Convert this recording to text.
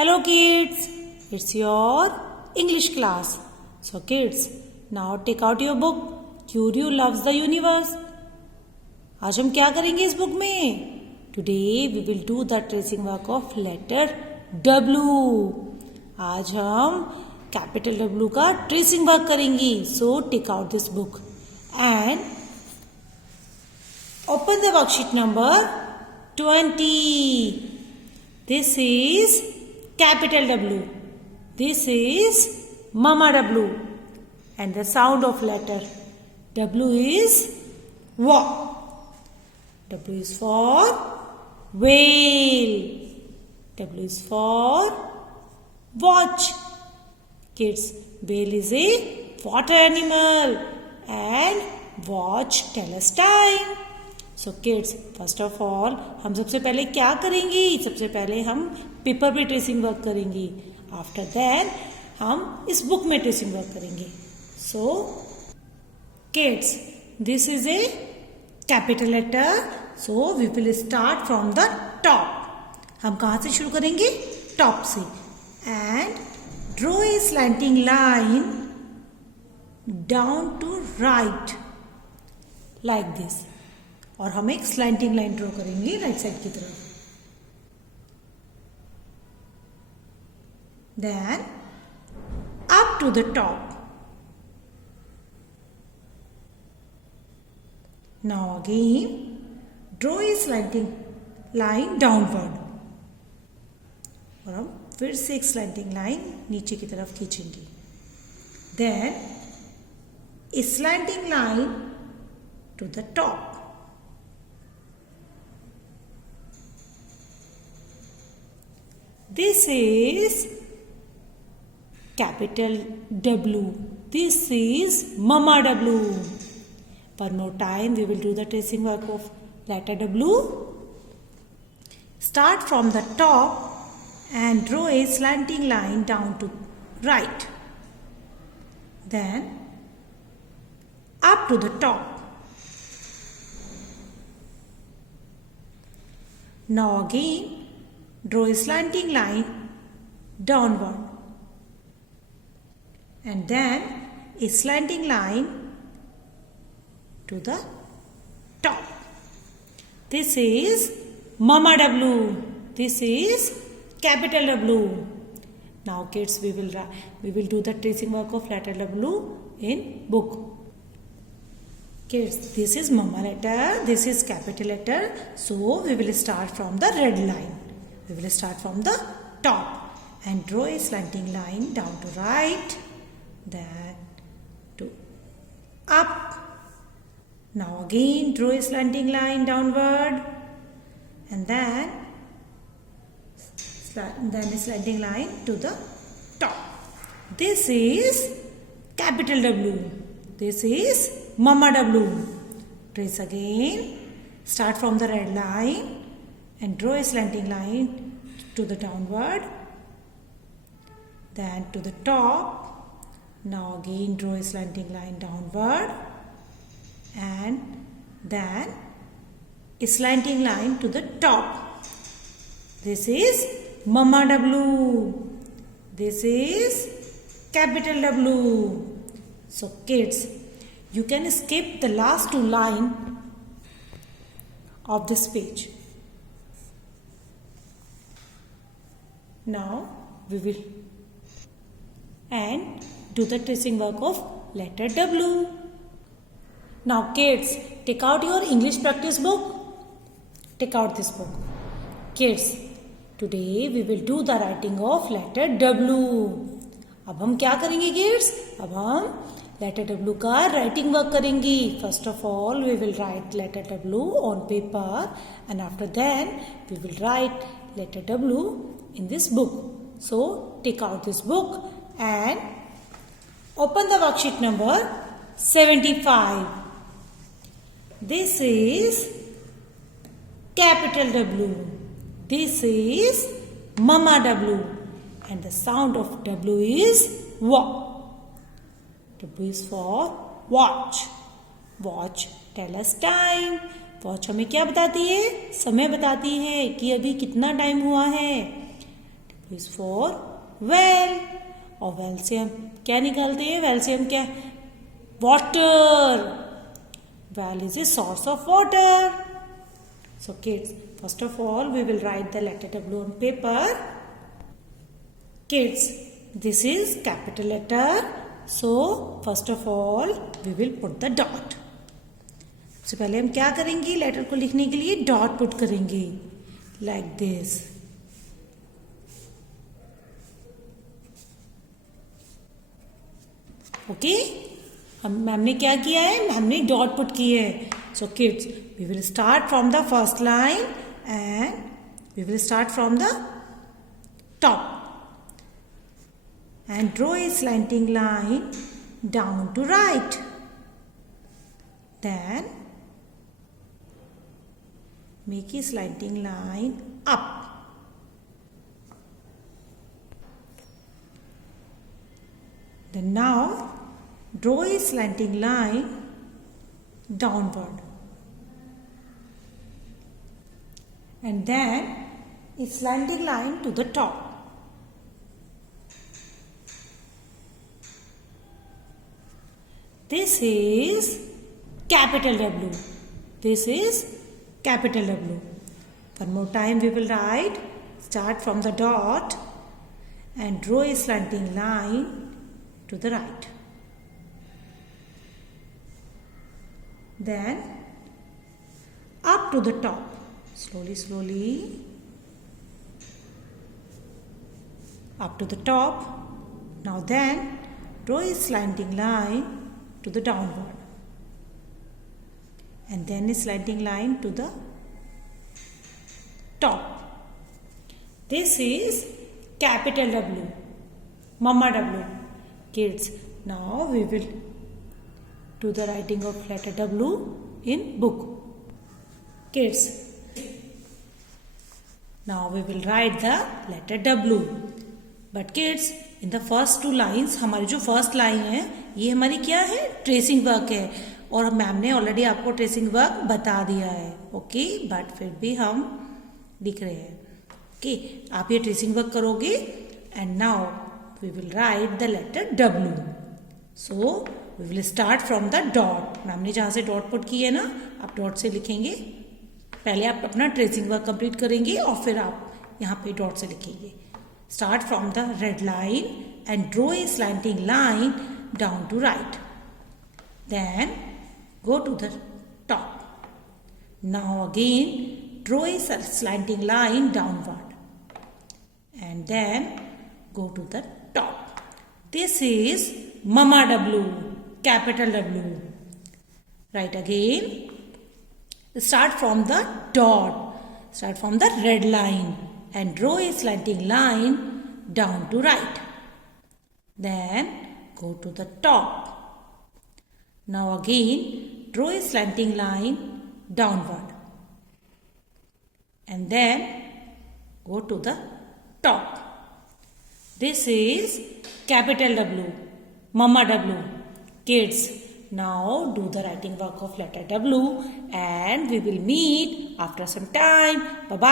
Hello kids, it's your English class. So kids, now take out your book. Curio loves the universe. आज हम क्या करेंगे इस book में? Today we will do the tracing work of letter W. आज हम capital W का tracing work करेंगे. So take out this book and open the worksheet number 20. This is capital W. This is Mama W. And the sound of letter W is W. W is for whale. W is for watch. Kids, whale is a water animal and watch tell us time. So kids, first of all, हम सबसे पहले क्या करेंगे? सबसे पहले हम paper पे tracing work करेंगे. आफ्टर दैट हम इस बुक में ट्रेसिंग वर्क करेंगे. So kids, this is a capital letter. So we will start from the top. हम कहाँ से शुरू करेंगे? टॉप से. And draw a slanting line down to right like this. और हम एक स्लैंटिंग लाइन ड्रॉ करेंगे राइट साइड की तरफ. Then up to the top. Now again draw a slanting line downward. और हम फिर से एक स्लैंटिंग लाइन नीचे की तरफ खींचेंगे. Then a slanting line to the top. This is capital W. This is Mama W. One more time we will do the tracing work of letter W. Start from the top and draw a slanting line down to right. Then up to the top. Now again draw a slanting line downward and then a slanting line to the top. This is Mama W. This is capital W. Now kids, we will do the tracing work of letter W in book. Kids, this is Mama letter, this is capital letter. So we will start from the red line. We will start from the top and draw a slanting line down to right, then to up. Now again draw a slanting line downward and then a slanting line to the top. This is capital W. This is Mama W. Trace again. Start from the red line and draw a slanting line to the downward, then to the top. Now again draw a slanting line downward and then a slanting line to the top. This is Mama W. This is capital W. So kids, you can skip the last two lines of this page. Now we will and do the tracing work of letter W. Now kids, take out your English practice book. Take out this book. Kids, today we will do the writing of letter W. अब हम क्या करेंगे kids? अब हम letter W का writing work करेंगे. First of all, we will write letter W on paper and after that we will write letter W in this book. So take out this book and open the worksheet number 75. This is capital W. This is Mama W. And the sound of W is W. W is for watch. Watch tell us time. Watch हमें क्या बताती है? समय बताती है कि अभी कितना टाइम हुआ है. W is for well. और वेल से हम क्या निकालते हैं? वेल से हम क्या? Water. Well is a source of water. So kids, first of all we will write the letter W on paper. Kids, this is capital letter. So first of all we will put the dot. सबसे पहले हम क्या करेंगे? Letter को लिखने के लिए dot put करेंगे like this. ओके, हम मैम ने क्या किया है? हमने डॉट पुट किया है. So kids, we will start from the first line and we will start from the top and draw a slanting line down to right. Then make a slanting line up. Then now draw a slanting line downward and then a slanting line to the top. This is capital W. This is capital W. One more time we will write. Start from the dot and draw a slanting line to the right. Then up to the top. Slowly, slowly. Up to the top. Now then draw a slanting line to the downward. And then a slanting line to the top. This is capital W. Mama W. Kids, now we will do the writing of letter W in book. Kids, now we will write the letter W. But kids, in the first two lines, हमारी जो first line है ये हमारी क्या है? Tracing work है. और ma'am ने ऑलरेडी आपको ट्रेसिंग वर्क बता दिया है. ओके, बट फिर भी हम लिख रहे हैं. ओके, आप ये ट्रेसिंग वर्क करोगे and now we will write the letter W. So we will start from the dot. Ma'am ने जहाँ से डॉट पुट की है ना, आप डॉट से लिखेंगे. पहले आप अपना ट्रेसिंग वर्क कंप्लीट करेंगे और फिर आप यहाँ पे डॉट से लिखेंगे. Start from the red line and draw a slanting line down to right. Then go to the top. Now again draw a slanting line downward and then go to the top. This is Mama W, capital W. Right again. Start from the dot. Start from the red line and draw a slanting line down to right. Then go to the top. Now again draw a slanting line downward and then go to the top. This is capital W, Mama W. Kids, now do the writing work of letter W and we will meet after some time. Bye-bye.